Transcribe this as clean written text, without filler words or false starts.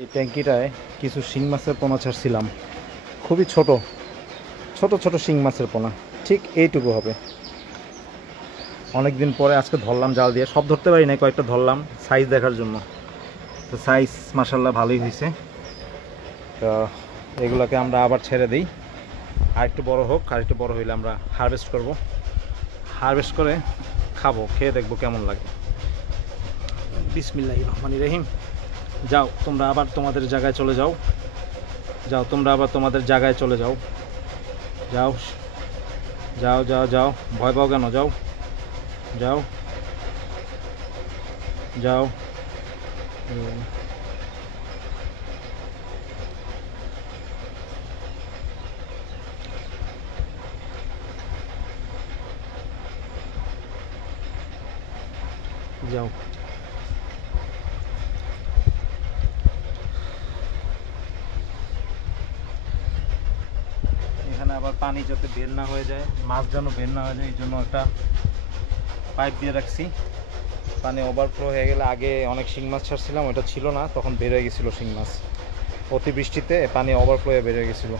এই ট্যাঙ্কিটায় কিছু শিং মাছের পোনা ছাড়ছিলাম, খুবই ছোট ছোট ছোট শিং মাছের পোনা, ঠিক এইটুকু হবে। অনেক দিন পরে আজকে ধরলাম জাল দিয়ে, সব ধরতে পারি না, কয়েকটা ধরলাম সাইজ দেখার জন্য। তো সাইজ মাশাআল্লাহ ভালোই হয়েছে। তো এগুলোকে আমরা আবার ছেড়ে দিই, আর একটু বড় হোক, আর একটু বড় হইলে আমরা হারভেস্ট করব, হারভেস্ট করে খাবো, খেয়ে দেখবো কেমন লাগে। বিসমিল্লাহির রহমানির রহিম। যাও তোমরা আবার তোমাদের জায়গায় চলে যাও, যাও তোমরা আবার তোমাদের জায়গায় চলে যাও, যাও যাও যাও যাও, ভয় পাও কেন, যাও যাও যাও। যাও এখানে আবার পানি যাতে বের না হয়ে যায়, মাছ যেন বের না হয়ে যায়, এই জন্য একটা পাইপ দিয়ে রাখছি। পানি ওভারফ্লো হয়ে গেলে, আগে অনেক শিং মাছ ছাড়ছিলাম, ওটা ছিল না, তখন বের হয়ে গেছিলো শিং মাছ, অতিবৃষ্টিতে পানি ওভারফ্লো হয়ে বের হয়ে গেছিলো।